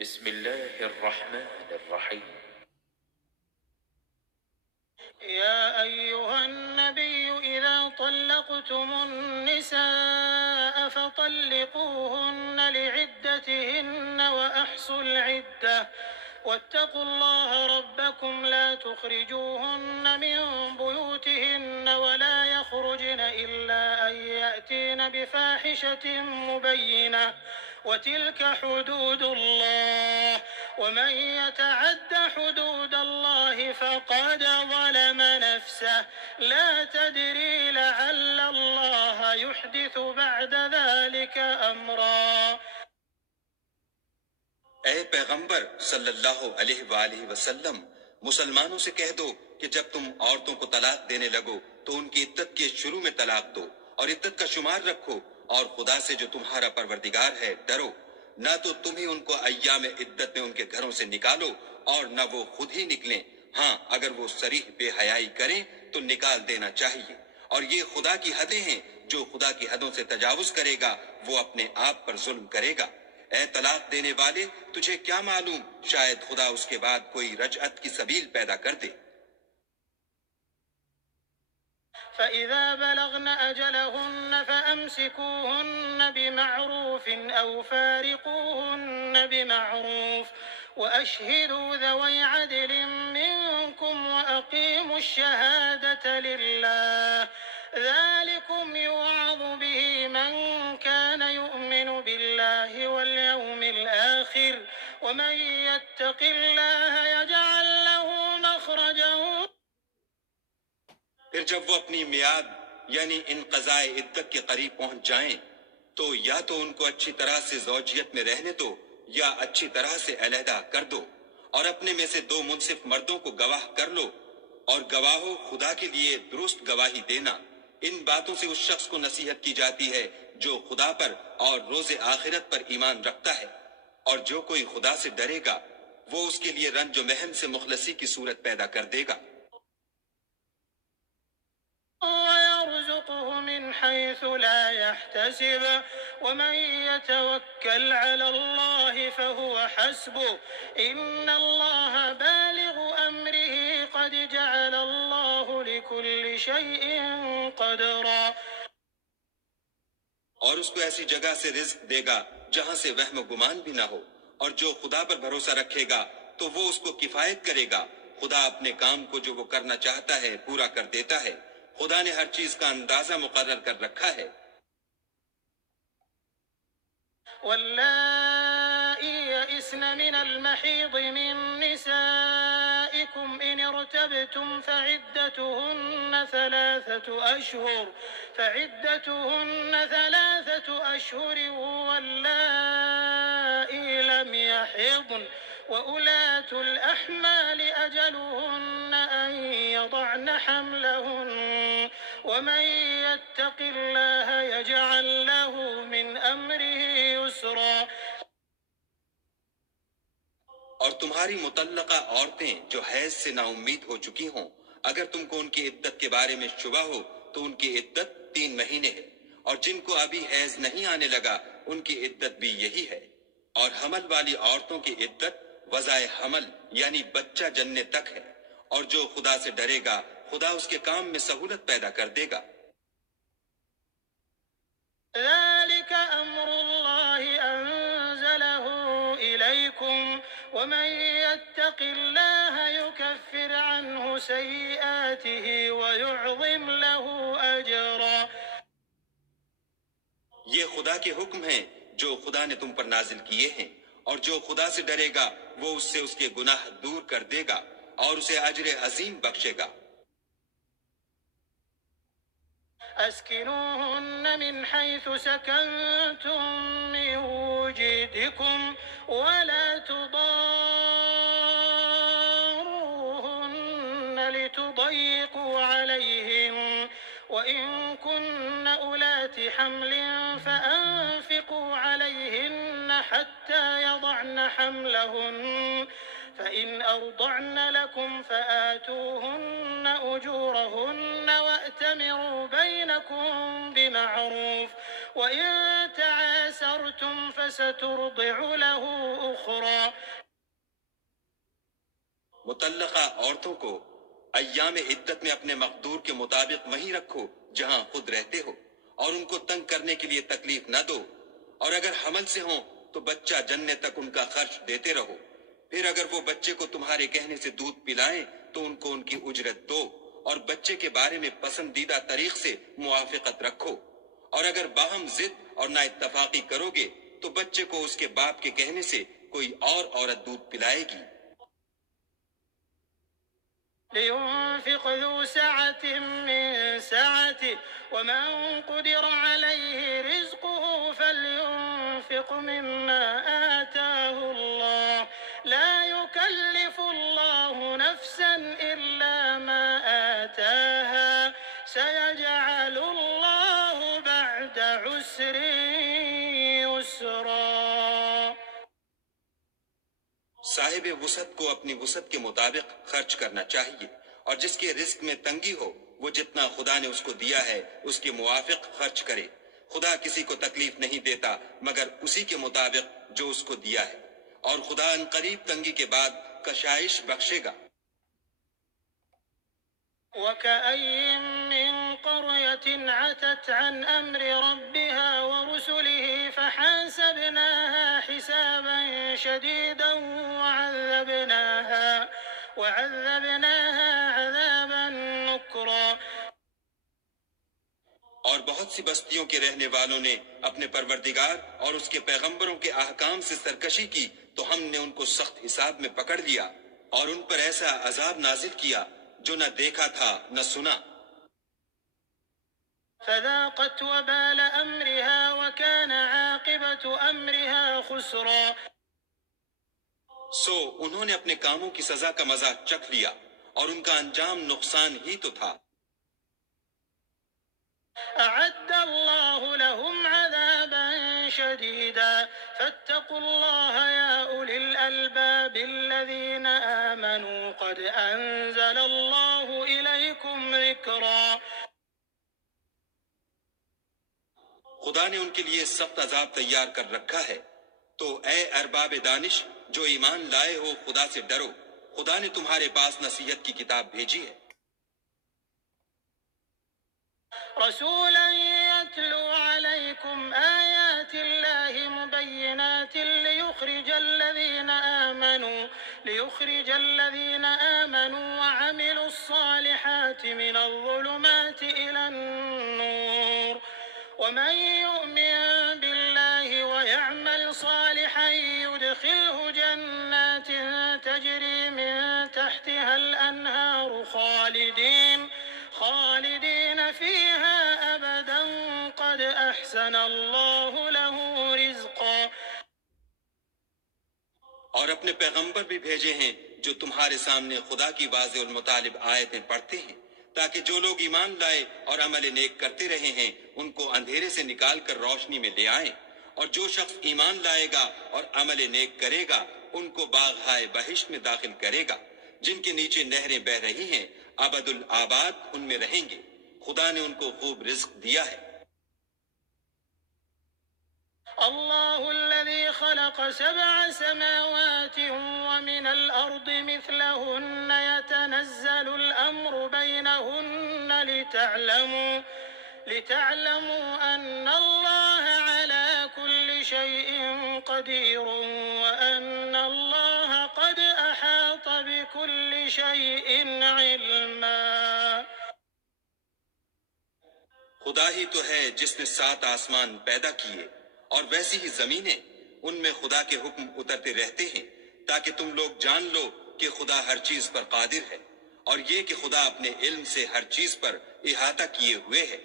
بسم الله الرحمن الرحيم. يا أيها النبي إذا طلقتم النساء فطلقوهن لعدتهن وأحصوا العدة واتقوا الله ربكم لا تخرجوهن من بيوتهن ولا يخرجن إلا أن يأتين بفاحشة مبينة وتلك حدود الله ومن يتعد حدود الله فقد ظلم نفسه لا تدري لعل الله يحدث بعد ذلك أمرا۔ اے پیغمبر صلی اللہ علیہ وآلہ وسلم، مسلمانوں سے کہہ دو کہ جب تم عورتوں کو طلاق دینے لگو تو ان کی عدت کے شروع میں طلاق دو اور عدت کا شمار رکھو، اور خدا سے جو تمہارا پروردگار ہے ڈرو، نہ تو تم ہی ان کو ایام عدت میں ان کے گھروں سے نکالو اور نہ وہ خود ہی نکلیں، ہاں اگر وہ صریح بے حیائی کریں تو نکال دینا چاہیے، اور یہ خدا کی حدیں ہیں، جو خدا کی حدوں سے تجاوز کرے گا وہ اپنے آپ پر ظلم کرے گا۔ اے طلاق دینے والے، تجھے کیا معلوم شاید خدا اس کے بعد کوئی رجعت کی سبیل پیدا کر دے۔ فإذا بلغن أجلهن فأمسكوهن بمعروف أو فارقوهن بمعروف وأشهدوا ذوي عدل منكم وأقيموا الشهادة لله ذلكم يوعظ به من كان يؤمن بالله واليوم الآخر ومن يتق الله يجعل له مخرجا۔ پھر جب وہ اپنی میعاد یعنی انقضاء عدت کے قریب پہنچ جائیں تو یا تو ان کو اچھی طرح سے زوجیت میں رہنے دو یا اچھی طرح سے علیحدہ کر دو، اور اپنے میں سے 2 منصف مردوں کو گواہ کر لو، اور گواہو خدا کے لیے درست گواہی دینا۔ ان باتوں سے اس شخص کو نصیحت کی جاتی ہے جو خدا پر اور روز آخرت پر ایمان رکھتا ہے، اور جو کوئی خدا سے ڈرے گا وہ اس کے لیے رنج و محن سے مخلصی کی صورت پیدا کر دے گا۔ ويرزقه من حيث لا يحتسب ومن يتوكل على الله فهو حسبه إن الله بالغ أمره قد جعل الله لكل شيء قدرا۔ اور اس کو ایسی جگہ سے رزق دے گا جہاں سے وہم و گمان بھی نہ ہو، اور جو خدا پر بھروسہ رکھے گا تو وہ اس کو کفایت کرے گا۔ خدا اپنے کام کو جو وہ کرنا چاہتا ہے پورا کر دیتا ہے، خدا نے ہر چیز کا اندازہ مقرر کر رکھا ہے۔ واللائي يئسن من المحيض من نسائكم إن ارتبتم فعدتهن 3 أشهر واللائي لم يحضن وأولاة الأحمال أجلهن أن يضعن حملهن ومن يتق الله يجعل له من أمره يسرا۔ اور تمہاری مطلقہ عورتیں جو حیض سے نا امید ہو چکی ہوں، اگر تم کو ان کی عدت کے بارے میں شبہ ہو تو ان کی عدت 3 مہینے ہے، اور جن کو ابھی حیض نہیں آنے لگا ان کی عدت بھی یہی ہے، اور حمل والی عورتوں کی عدت وضع حمل یعنی بچہ جننے تک ہے، اور جو خدا سے ڈرے گا خدا اس کے کام میں سہولت پیدا کر دے گا۔ ذلك أمر الله أنزله إليكم ومن يتق الله يكفر عنه سيئاته ويعظم له أجرا۔ یہ خدا کے حکم ہیں جو خدا نے تم پر نازل کیے ہیں، اور جو خدا سے ڈرے گا وہ اس سے اس کے گناہ دور کر دے گا اور اسے اجر عظیم بخشے گا۔ أسكنوهن من حيث سكنتم من وجدكم ولا تضاروهن لتضيقوا عليهم وإن كن أولات حمل فأنفقوا عليهن حتى يضعن حملهن فإن أرضعن لكم فآتوهن أجورهن وأتمروا بينكم بمعروف وإن تعاسرتم فسترضع له أخرى. مطلقہ عورتوں کو ایام عدت میں اپنے مقدور کے مطابق وہیں رکھو جہاں خود رہتے ہو، اور ان کو تنگ کرنے کے لیے تکلیف نہ دو، اور اگر حمل سے ہوں تو بچہ جننے تک ان کا خرچ دیتے رہو، پھر اگر وہ بچے کو تمہارے کہنے سے دودھ پلائیں تو ان کو ان کی اجرت دو، اور بچے کے بارے میں پسندیدہ طریق سے موافقت رکھو، اور اگر باہم ضد اور نا اتفاقی کرو گے تو بچے کو اس کے باپ کے کہنے سے کوئی اور عورت دودھ پلائے گی۔ لينفق ذو سعة من سعته ومن قدر عليه رزقه فلينفق مما آتاه الله لا يكلف الله نفسا إلا ما آتاها سيجعل الله بعد عسر يسرا۔ صاحب وسعت کو اپنی وسعت کے مطابق خرچ کرنا چاہیے، اور جس کے رزق میں تنگی ہو وہ جتنا خدا نے اس کو دیا ہے اس کے موافق خرچ کرے۔ خدا کسی کو تکلیف نہیں دیتا مگر اسی کے مطابق جو اس کو دیا ہے، اور خدا ان قریب تنگی کے بعد کشائش بخشے گا۔ وكأين من قرية عتت عن أمر ربها ورسله فحاسبناها حسابا شديدا وعذبناها عذابا نكرا۔ اور بہت سی بستیوں کے رہنے والوں نے اپنے پروردگار اور اس کے پیغمبروں کے احکام سے سرکشی کی تو ہم نے ان کو سخت حساب میں پکڑ لیا، اور ان پر ایسا عذاب نازل کیا جو نہ دیکھا تھا نہ سنا۔ فذاقت وبال أمرها وكان عاقبة أمرها خسرا۔ سو انہوں نے اپنے کاموں کی سزا کا مزہ چکھ لیا اور ان کا انجام نقصان ہی تو تھا۔ أعد الله لهم عذابا شديدا فاتقوا الله يا أولي الألباب الذين آمنوا قد أنزل الله إليكم ذكرا۔ خدا نے ان کے لیے سخت عذاب تیار کر رکھا ہے، تو اے ارباب دانش جو ایمان لائے ہو خدا سے ڈرو، خدا نے تمہارے پاس نصیحت کی کتاب بھیجی ہے۔ رسولا يتلو عليكم آيات الله مبينات ليخرج الذين آمنوا وعملوا الصالحات من الظلمات إلى النور ومن يؤمن بالله ويعمل صالحا يدخله جنات تجري من تحتها الأنهار خالدين فيها أبدا قد أحسن الله له رزقا۔ اور اپنے پیغمبر بھی بھیجے ہیں جو تمہارے سامنے خدا کی واضح المطالب آیتیں پڑھتے ہیں، تاکہ جو لوگ ایمان لائے اور عمل نیک کرتے رہے ہیں ان کو اندھیرے سے نکال کر روشنی میں لے آئیں، اور جو شخص ایمان لائے گا اور عمل نیک کرے گا ان کو باغہائے بہشت میں داخل کرے گا جن کے نیچے نہریں بہہ رہی ہیں، ابد الآباد ان میں رہیں گے۔ خدا نے ان کو خوب رزق دیا ہے۔ الله الذي خلق 7 سماوات ومن الأرض مثلهن يتنزل الأمر بينهن لتعلموا أن الله على كل شيء قدير وأن الله قد أحاط بكل شيء علما۔ خدا ہی تو ہے جس نے 7 آسمان پیدا کیے اور ویسی ہی زمینیں، ان میں خدا کے حکم اترتے رہتے ہیں تاکہ تم لوگ جان لو کہ خدا ہر چیز پر قادر ہے، اور یہ کہ خدا اپنے علم سے ہر چیز پر احاطہ کیے ہوئے ہے۔